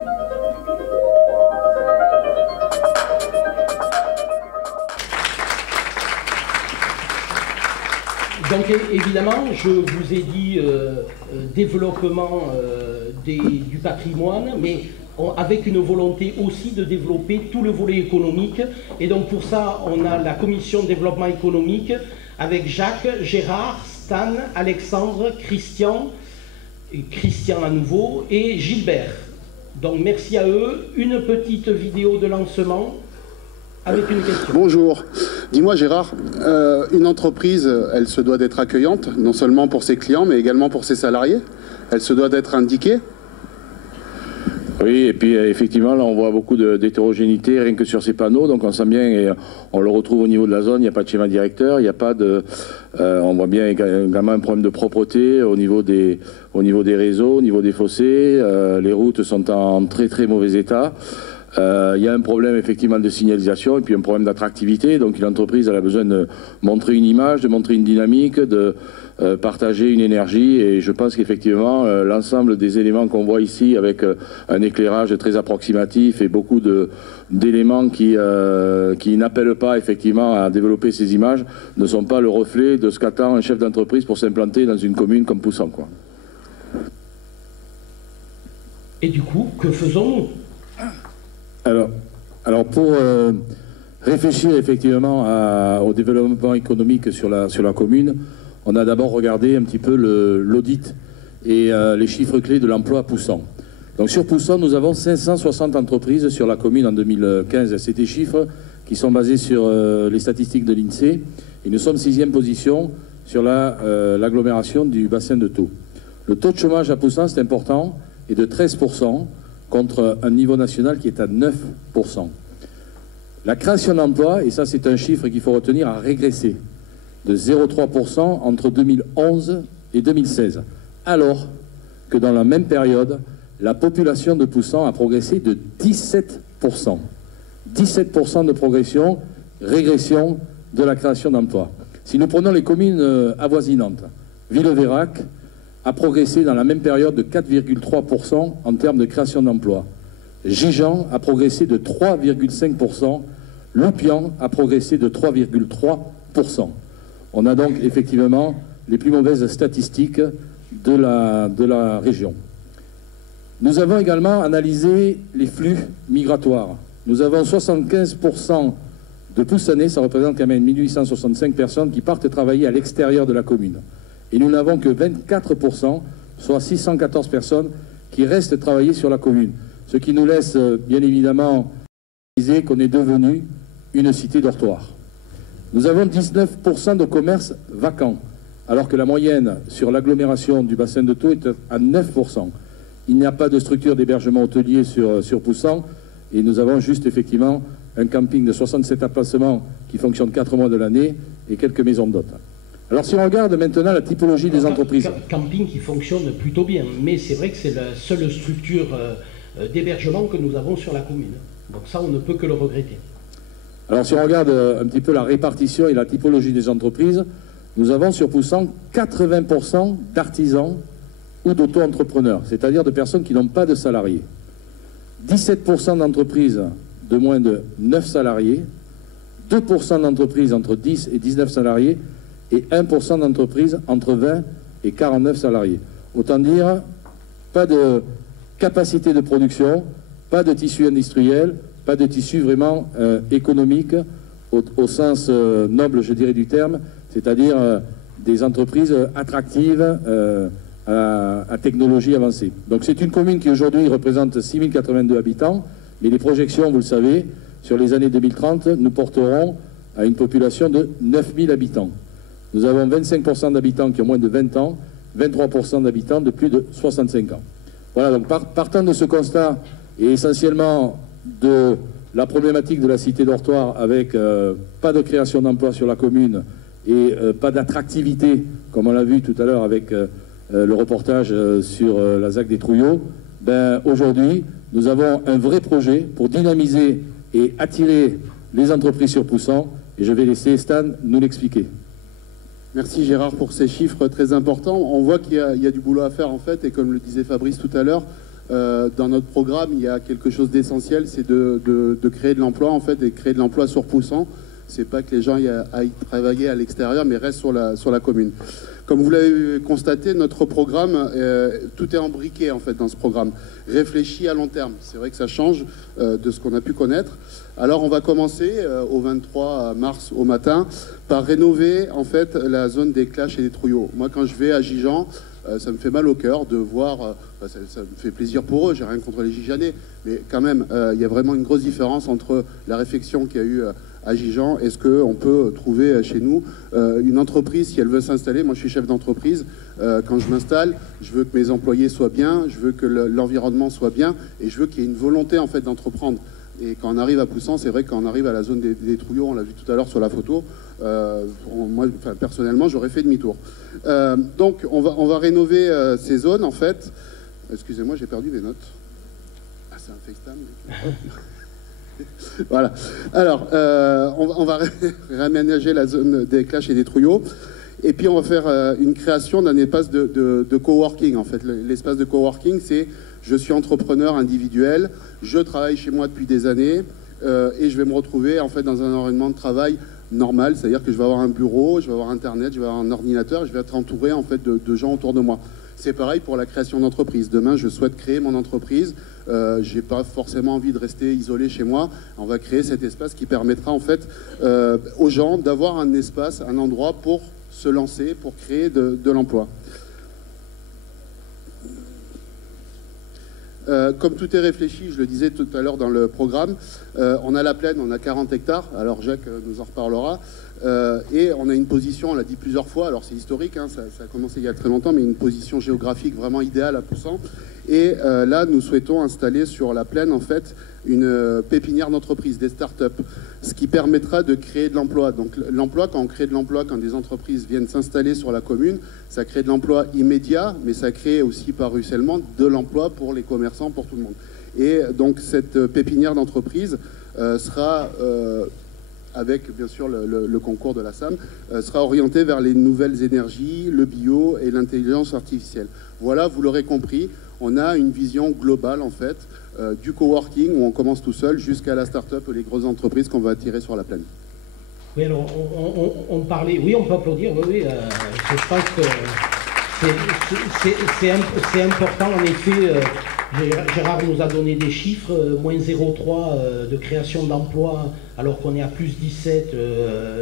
Donc évidemment, je vous ai dit développement du patrimoine, mais avec une volonté aussi de développer tout le volet économique. Et donc pour ça, on a la commission développement économique avec Jacques, Gérard, Stan, Alexandre, Christian à nouveau, et Gilbert. Donc merci à eux. Une petite vidéo de lancement avec une question. Bonjour. Dis-moi Gérard, une entreprise, elle se doit d'être accueillante, non seulement pour ses clients, mais également pour ses salariés. Elle se doit d'être indiquée. Oui, et puis effectivement, là on voit beaucoup d'hétérogénéité rien que sur ces panneaux, donc on sent bien, et on le retrouve au niveau de la zone, il n'y a pas de schéma directeur, il n'y a pas de... on voit bien également un problème de propreté au niveau des réseaux, au niveau des fossés, les routes sont en très très mauvais état. Il y a un problème effectivement de signalisation et puis un problème d'attractivité, donc l'entreprise elle a besoin de montrer une image, de montrer une dynamique, de partager une énergie, et je pense qu'effectivement l'ensemble des éléments qu'on voit ici avec un éclairage très approximatif et beaucoup d'éléments qui n'appellent pas effectivement à développer ces images ne sont pas le reflet de ce qu'attend un chef d'entreprise pour s'implanter dans une commune comme Poussant, quoi. Et du coup, que faisons-nous ? Alors pour réfléchir effectivement au développement économique sur la commune, on a d'abord regardé un petit peu l'audit et les chiffres clés de l'emploi à Poussant. Donc sur Poussant, nous avons 560 entreprises sur la commune en 2015. C'est des chiffres qui sont basés sur les statistiques de l'INSEE, et nous sommes 6e position sur l'agglomération du bassin de Thau. Le taux de chômage à Poussant, c'est important, est de 13%. Contre un niveau national qui est à 9%. La création d'emplois, et ça c'est un chiffre qu'il faut retenir, a régressé de 0,3% entre 2011 et 2016, alors que dans la même période, la population de Poussant a progressé de 17%. 17% de progression, régression de la création d'emplois. Si nous prenons les communes avoisinantes, Villeveyrac a progressé dans la même période de 4,3% en termes de création d'emplois. Gijan a progressé de 3,5%. Loupian a progressé de 3,3%. On a donc effectivement les plus mauvaises statistiques de la région. Nous avons également analysé les flux migratoires. Nous avons 75% de Poussanais, ça représente quand même 1865 personnes qui partent travailler à l'extérieur de la commune. Et nous n'avons que 24%, soit 614 personnes, qui restent travailler sur la commune. Ce qui nous laisse bien évidemment dire qu'on est devenu une cité dortoir. Nous avons 19% de commerces vacants, alors que la moyenne sur l'agglomération du bassin de Thau est à 9%. Il n'y a pas de structure d'hébergement hôtelier sur Poussant, et nous avons juste effectivement un camping de 67 emplacements qui fonctionne 4 mois de l'année et quelques maisons d'hôtes. Alors si on regarde maintenant la typologie des entreprises... Camping qui fonctionne plutôt bien, mais c'est vrai que c'est la seule structure d'hébergement que nous avons sur la commune. Donc ça, on ne peut que le regretter. Alors si on regarde un petit peu la répartition et la typologie des entreprises, nous avons sur Poussant 80% d'artisans ou d'auto-entrepreneurs, c'est-à-dire de personnes qui n'ont pas de salariés. 17% d'entreprises de moins de 9 salariés, 2% d'entreprises entre 10 et 19 salariés, et 1% d'entreprises entre 20 et 49 salariés. Autant dire, pas de capacité de production, pas de tissu industriel, pas de tissu vraiment économique au sens noble, je dirais, du terme, c'est-à-dire des entreprises attractives à technologie avancée. Donc c'est une commune qui aujourd'hui représente 6082 habitants, mais les projections, vous le savez, sur les années 2030, nous porterons à une population de 9000 habitants. Nous avons 25% d'habitants qui ont moins de 20 ans, 23% d'habitants de plus de 65 ans. Voilà, donc partant de ce constat, et essentiellement de la problématique de la cité dortoir avec pas de création d'emplois sur la commune et pas d'attractivité, comme on l'a vu tout à l'heure avec le reportage sur la ZAC des Trouillots, ben, aujourd'hui, nous avons un vrai projet pour dynamiser et attirer les entreprises sur Poussant, et je vais laisser Stan nous l'expliquer. Merci Gérard pour ces chiffres très importants. On voit qu'il y a du boulot à faire en fait, et comme le disait Fabrice tout à l'heure, Dans notre programme, il y a quelque chose d'essentiel, c'est de créer de l'emploi, en fait, et créer de l'emploi sur Poussant. C'est pas que les gens aillent travailler à l'extérieur, mais restent sur la commune. Comme vous l'avez constaté, notre programme, tout est embriqué en fait dans ce programme, réfléchi à long terme. C'est vrai que ça change de ce qu'on a pu connaître. Alors on va commencer au 23 mars au matin par rénover en fait la zone des Claches et des Trouillots. Moi quand je vais à Gijan, ça me fait mal au cœur de voir, ça me fait plaisir pour eux, j'ai rien contre les Gijanais, mais quand même, il y a vraiment une grosse différence entre la réflexion qu'il y a eu à Gijan et ce qu'on peut trouver chez nous. Une entreprise, si elle veut s'installer, moi je suis chef d'entreprise, quand je m'installe, je veux que mes employés soient bien, je veux que l'environnement soit bien, et je veux qu'il y ait une volonté en fait d'entreprendre. Et quand on arrive à Poussant, c'est vrai que quand on arrive à la zone des Trouillots, on l'a vu tout à l'heure sur la photo, moi, personnellement, j'aurais fait demi-tour. Donc, on va rénover ces zones, en fait. Excusez-moi, j'ai perdu mes notes. Ah, c'est un FaceTime. Voilà. Alors, on va réaménager la zone des Claches et des Trouillots. Et puis, on va faire une création d'un espace de coworking, en fait. L'espace de coworking, c'est... Je suis entrepreneur individuel, je travaille chez moi depuis des années et je vais me retrouver en fait dans un environnement de travail normal, c'est-à-dire que je vais avoir un bureau, je vais avoir Internet, je vais avoir un ordinateur, je vais être entouré en fait de gens autour de moi. C'est pareil pour la création d'entreprise. Demain, je souhaite créer mon entreprise. J'ai pas forcément envie de rester isolé chez moi. On va créer cet espace qui permettra en fait aux gens d'avoir un espace, un endroit pour se lancer, pour créer de l'emploi. Comme tout est réfléchi, je le disais tout à l'heure dans le programme, on a la plaine, on a 40 hectares, alors Jacques nous en reparlera, et on a une position, on l'a dit plusieurs fois, alors c'est historique, hein, ça a commencé il y a très longtemps, mais une position géographique vraiment idéale à Poussant. Et là, nous souhaitons installer sur la plaine, en fait, une pépinière d'entreprise, des start-up, ce qui permettra de créer de l'emploi. Donc l'emploi, quand on crée de l'emploi, quand des entreprises viennent s'installer sur la commune, ça crée de l'emploi immédiat, mais ça crée aussi par ruissellement de l'emploi pour les commerçants, pour tout le monde. Et donc cette pépinière d'entreprise sera, avec bien sûr le concours de la SAM, sera orientée vers les nouvelles énergies, le bio et l'intelligence artificielle. Voilà, vous l'aurez compris, on a une vision globale en fait, du coworking où on commence tout seul jusqu'à la start-up et les grosses entreprises qu'on va attirer sur la plaine. Oui, alors on parlait, oui, on peut applaudir, oui, je pense que c'est important en effet. Gérard nous a donné des chiffres, moins 0,3 de création d'emplois alors qu'on est à plus 17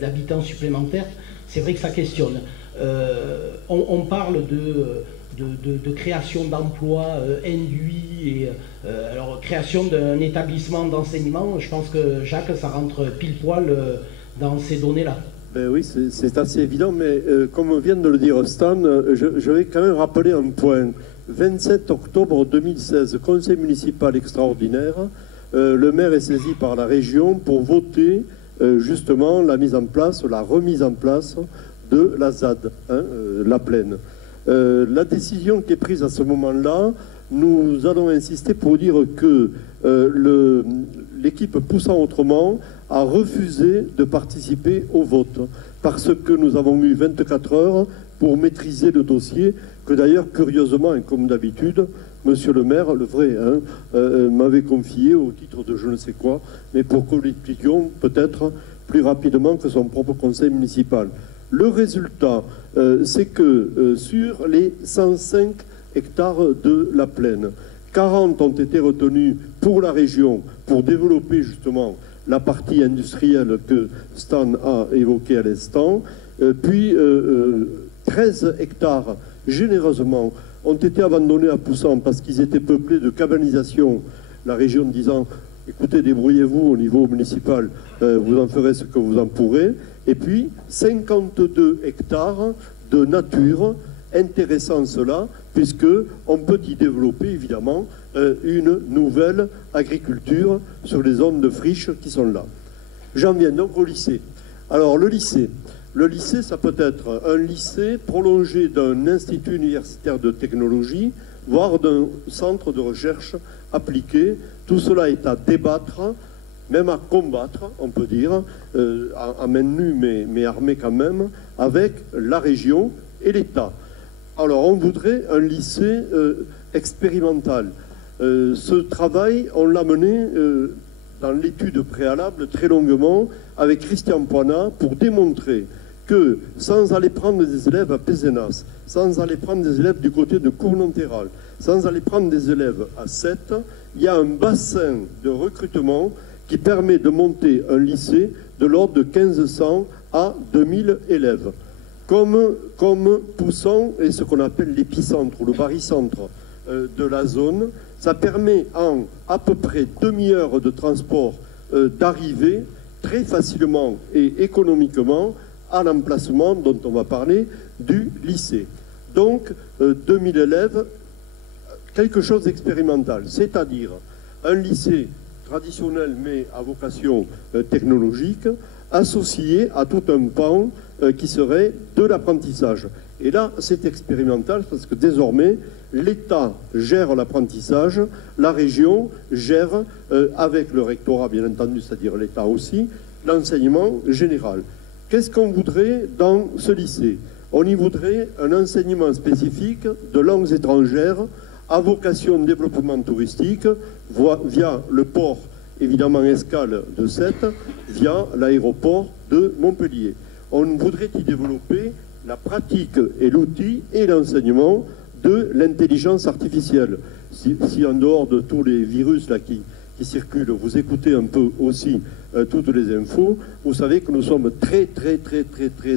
d'habitants supplémentaires. C'est vrai que ça questionne. On parle de création d'emplois induits et alors création d'un établissement d'enseignement. Je pense que Jacques, ça rentre pile poil dans ces données-là. Ben oui, c'est assez évident, mais comme vient de le dire Stan, je vais quand même rappeler un point. 27 octobre 2016, conseil municipal extraordinaire, le maire est saisi par la région pour voter justement la mise en place, la remise en place de la ZAD, hein, la plaine. La décision qui est prise à ce moment-là, nous allons insister pour dire que l'équipe Poussant Autrement a refusé de participer au vote parce que nous avons eu 24 heures pour maîtriser le dossier, que d'ailleurs, curieusement, et comme d'habitude, monsieur le maire, le vrai, hein, m'avait confié au titre de je ne sais quoi, mais pour que nous l'expliquions peut-être plus rapidement que son propre conseil municipal. Le résultat, c'est que sur les 105 hectares de la plaine, 40 ont été retenus pour la région, pour développer justement la partie industrielle que Stan a évoquée à l'instant, puis 13 hectares, généreusement, ont été abandonnés à Poussant parce qu'ils étaient peuplés de cabanisation, la région disant « écoutez, débrouillez-vous au niveau municipal, vous en ferez ce que vous en pourrez ». Et puis 52 hectares de nature, intéressant cela, puisqu'on peut y développer évidemment une nouvelle agriculture sur les zones de friches qui sont là. J'en viens donc au lycée. Alors le lycée, ça peut être un lycée prolongé d'un institut universitaire de technologie, voire d'un centre de recherche appliquée. Tout cela est à débattre, même à combattre, on peut dire, à main nue, mais armé quand même, avec la région et l'État. Alors, on voudrait un lycée expérimental. Ce travail, on l'a mené dans l'étude préalable très longuement avec Christian Poinat pour démontrer que sans aller prendre des élèves à Pézenas, sans aller prendre des élèves du côté de Cournonterral, sans aller prendre des élèves à Sète, il y a un bassin de recrutement qui permet de monter un lycée de l'ordre de 1500 à 2000 élèves. Comme Poussan est ce qu'on appelle l'épicentre ou le barycentre de la zone, ça permet en à peu près demi-heure de transport d'arriver très facilement et économiquement à l'emplacement dont on va parler du lycée. Donc 2000 élèves, quelque chose d'expérimental, c'est-à-dire un lycée traditionnel mais à vocation technologique, associé à tout un pan qui serait de l'apprentissage. Et là, c'est expérimental parce que désormais, l'État gère l'apprentissage, la région gère, avec le rectorat bien entendu, c'est-à-dire l'État aussi, l'enseignement général. Qu'est-ce qu'on voudrait dans ce lycée? On y voudrait un enseignement spécifique de langues étrangères à vocation de développement touristique via le port, évidemment escale de Sète, via l'aéroport de Montpellier. On voudrait y développer la pratique et l'outil et l'enseignement de l'intelligence artificielle. Si en dehors de tous les virus là qui circulent, vous écoutez un peu aussi toutes les infos, vous savez que nous sommes très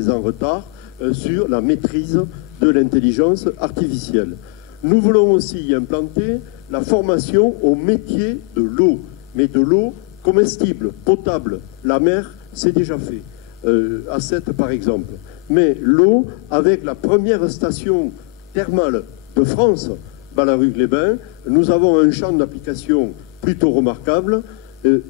en retard sur la maîtrise de l'intelligence artificielle. Nous voulons aussi y implanter la formation au métier de l'eau, mais de l'eau comestible, potable. La mer, c'est déjà fait, à Sète par exemple. Mais l'eau, avec la première station thermale de France, Ballaruc-les-Bains, nous avons un champ d'application plutôt remarquable,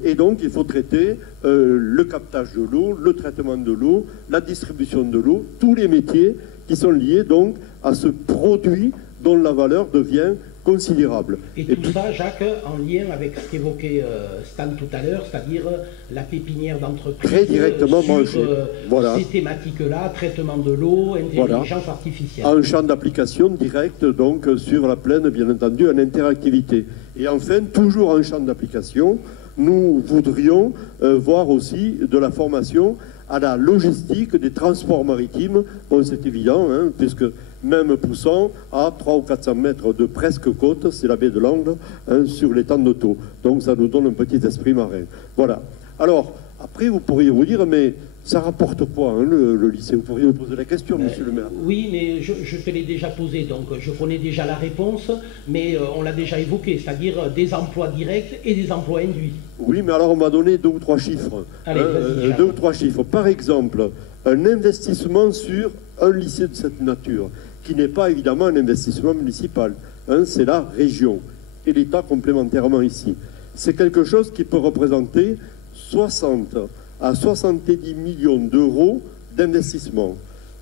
et donc il faut traiter le captage de l'eau, le traitement de l'eau, la distribution de l'eau, tous les métiers qui sont liés donc à ce produit dont la valeur devient considérable. Et tout ça, Jacques, en lien avec ce qu'évoquait Stan tout à l'heure, c'est-à-dire la pépinière d'entreprise très directement sur voilà. Ces thématiques-là, traitement de l'eau, intelligence artificielle. Un champ d'application direct, donc sur la plaine, bien entendu, en interactivité. Et enfin, toujours un champ d'application, nous voudrions voir aussi de la formation à la logistique des transports maritimes. Bon, c'est évident, hein, puisque même Poussan à 300 ou 400 mètres de presque côte, c'est la baie de l'Angle, hein, sur l'étang de Thau. Donc ça nous donne un petit esprit marin. Voilà. Alors, après, vous pourriez vous dire, mais ça rapporte quoi, hein, le lycée? Vous pourriez me poser la question, monsieur le maire. Oui, mais je te l'ai déjà posé, donc je connais déjà la réponse, mais on l'a déjà évoqué, c'est-à-dire des emplois directs et des emplois induits. Oui, mais alors on m'a donné 2 ou 3 chiffres. Allez, vas-y, 2 ou 3 chiffres. Par exemple, un investissement sur un lycée de cette nature, qui n'est pas évidemment un investissement municipal, hein, c'est la région et l'État complémentairement ici. C'est quelque chose qui peut représenter 60 à 70 millions d'euros d'investissement,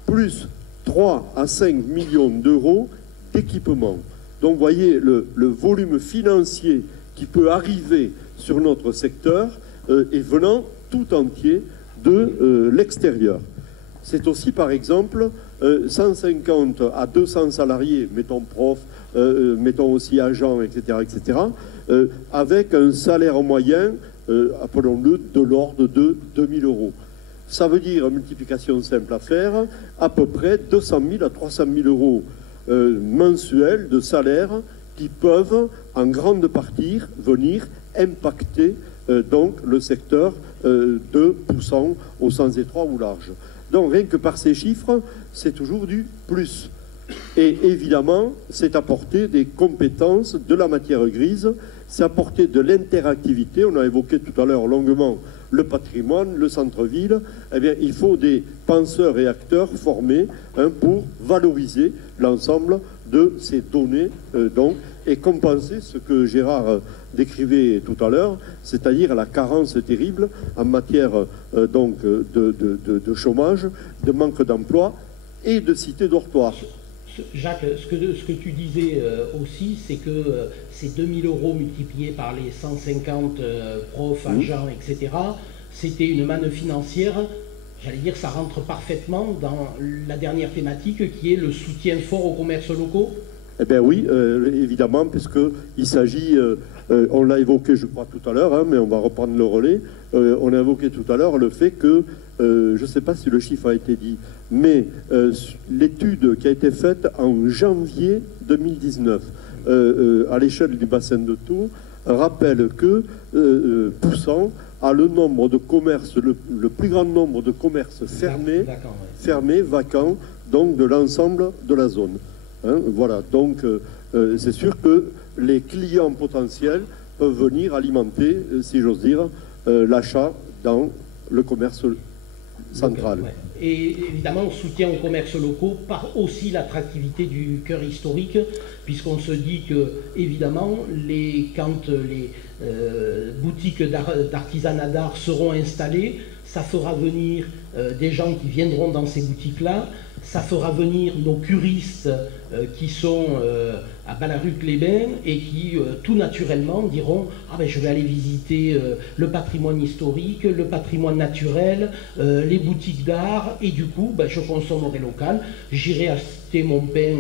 plus 3 à 5 millions d'euros d'équipement. Donc vous voyez le volume financier qui peut arriver sur notre secteur est venant tout entier de l'extérieur. C'est aussi par exemple 150 à 200 salariés, mettons profs, mettons aussi agents, etc., avec un salaire moyen, appelons-le, de l'ordre de 2000 €. Ça veut dire, multiplication simple à faire, à peu près 200 000 à 300 000 € mensuels de salaire qui peuvent, en grande partie, venir impacter donc le secteur de Poussan au sens étroit ou large. Donc rien que par ces chiffres, c'est toujours du plus. Et évidemment, c'est apporter des compétences, de la matière grise, c'est apporter de l'interactivité. On a évoqué tout à l'heure longuement le patrimoine, le centre-ville. Eh bien, il faut des penseurs et acteurs formés pour valoriser l'ensemble de ces données donc, et compenser ce que Gérard décrivait tout à l'heure, c'est-à-dire la carence terrible en matière donc, de chômage, de manque d'emploi et de cité dortoir. Jacques, ce que tu disais aussi, c'est que ces 2000 € multipliés par les 150 profs, agents, etc., c'était une manne financière. J'allais dire, ça rentre parfaitement dans la dernière thématique qui est le soutien fort aux commerces locaux. Eh bien oui, évidemment, puisqu'il s'agit, on l'a évoqué je crois tout à l'heure, hein, mais on va reprendre le relais, on a évoqué tout à l'heure le fait que, je ne sais pas si le chiffre a été dit, mais l'étude qui a été faite en janvier 2019 à l'échelle du bassin de Tours rappelle que Poussant a le nombre de commerces, le plus grand nombre de commerces fermés, vacants, donc de l'ensemble de la zone. Hein, voilà, donc c'est sûr que les clients potentiels peuvent venir alimenter, si j'ose dire, l'achat dans le commerce central. Ouais. Et évidemment, soutien aux commerces locaux par aussi l'attractivité du cœur historique, puisqu'on se dit que, évidemment, quand les boutiques d'artisanat d'art seront installées, ça fera venir des gens qui viendront dans ces boutiques-là, ça fera venir nos curistes qui sont à Ballaruc-les-Bains et qui tout naturellement diront « Ah ben je vais aller visiter le patrimoine historique, le patrimoine naturel, les boutiques d'art et du coup ben, je consommerai local, j'irai acheter mon pain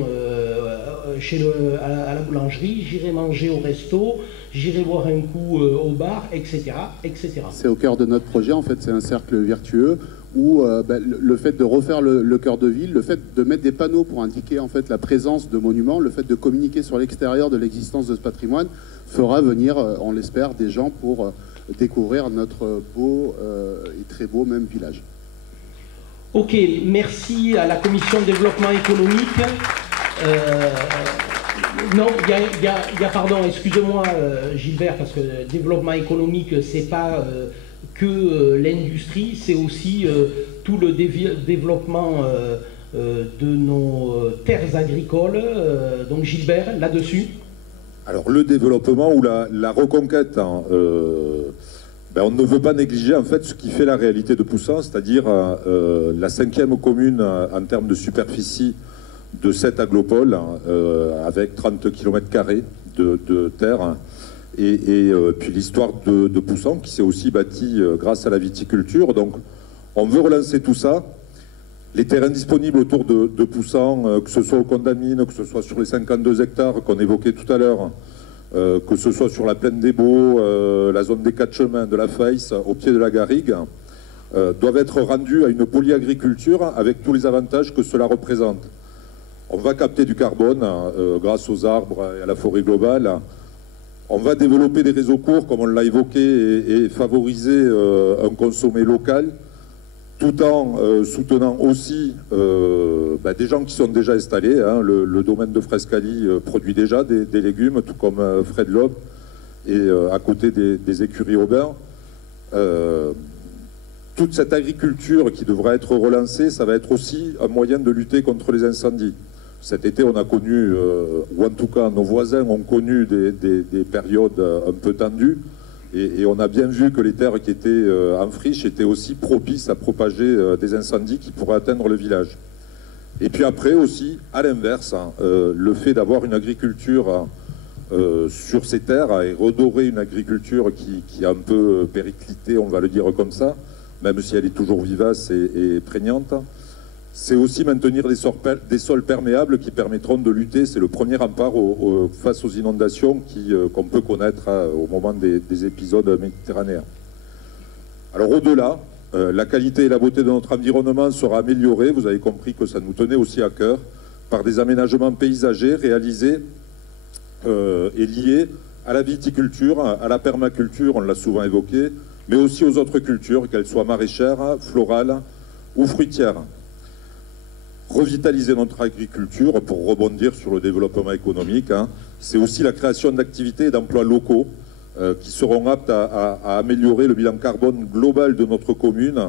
à la boulangerie, j'irai manger au resto, j'irai boire un coup au bar, etc. etc. » C'est au cœur de notre projet, en fait, c'est un cercle vertueux où le fait de refaire le cœur de ville, le fait de mettre des panneaux pour indiquer en fait la présence de monuments, le fait de communiquer sur l'extérieur de l'existence de ce patrimoine fera venir, on l'espère, des gens pour découvrir notre beau et très beau même village. Ok, merci à la commission de développement économique. Non, il y a pardon, excusez-moi Gilbert, parce que développement économique, c'est pas que l'industrie, c'est aussi tout le développement de nos terres agricoles. Donc Gilbert, là-dessus. Alors le développement ou la reconquête, hein, on ne veut pas négliger en fait ce qui fait la réalité de Poussant, c'est-à-dire la 5e commune en termes de superficie de cette aglopole, hein, avec 30 km² de terre. Et puis l'histoire de Poussant qui s'est aussi bâtie grâce à la viticulture. Donc on veut relancer tout ça. Les terrains disponibles autour de Poussant, que ce soit au Condamine, que ce soit sur les 52 hectares qu'on évoquait tout à l'heure, que ce soit sur la plaine des Baux, la zone des 4 chemins, de la Faïsse, au pied de la Garrigue, doivent être rendus à une polyagriculture avec tous les avantages que cela représente. On va capter du carbone grâce aux arbres et à la forêt globale. On va développer des réseaux courts, comme on l'a évoqué, et favoriser un consommé local, tout en soutenant aussi des gens qui sont déjà installés. Hein. Le domaine de Frescali produit déjà des légumes, tout comme Fred Loeb, et à côté des écuries Aubin. Toute cette agriculture qui devra être relancée, ça va être aussi un moyen de lutter contre les incendies. Cet été, on a connu, ou en tout cas nos voisins ont connu des périodes un peu tendues, et on a bien vu que les terres qui étaient en friche étaient aussi propices à propager des incendies qui pourraient atteindre le village. Et puis après aussi, à l'inverse, hein, le fait d'avoir une agriculture sur ces terres et redorer une agriculture qui a un peu périclité, on va le dire comme ça, même si elle est toujours vivace et prégnante, c'est aussi maintenir des sols perméables qui permettront de lutter. C'est le premier rempart face aux inondations qu'on peut connaître au moment des épisodes méditerranéens. Alors au-delà, la qualité et la beauté de notre environnement sera améliorée. Vous avez compris que ça nous tenait aussi à cœur par des aménagements paysagers réalisés et liés à la viticulture, à la permaculture, on l'a souvent évoqué, mais aussi aux autres cultures, qu'elles soient maraîchères, florales ou fruitières. Revitaliser notre agriculture, pour rebondir sur le développement économique, hein, c'est aussi la création d'activités et d'emplois locaux qui seront aptes à améliorer le bilan carbone global de notre commune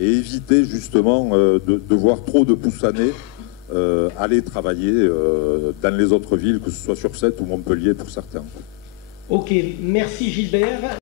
et éviter justement de voir trop de Poussanais aller travailler dans les autres villes, que ce soit sur Sète ou Montpellier pour certains. Ok, merci Gilbert.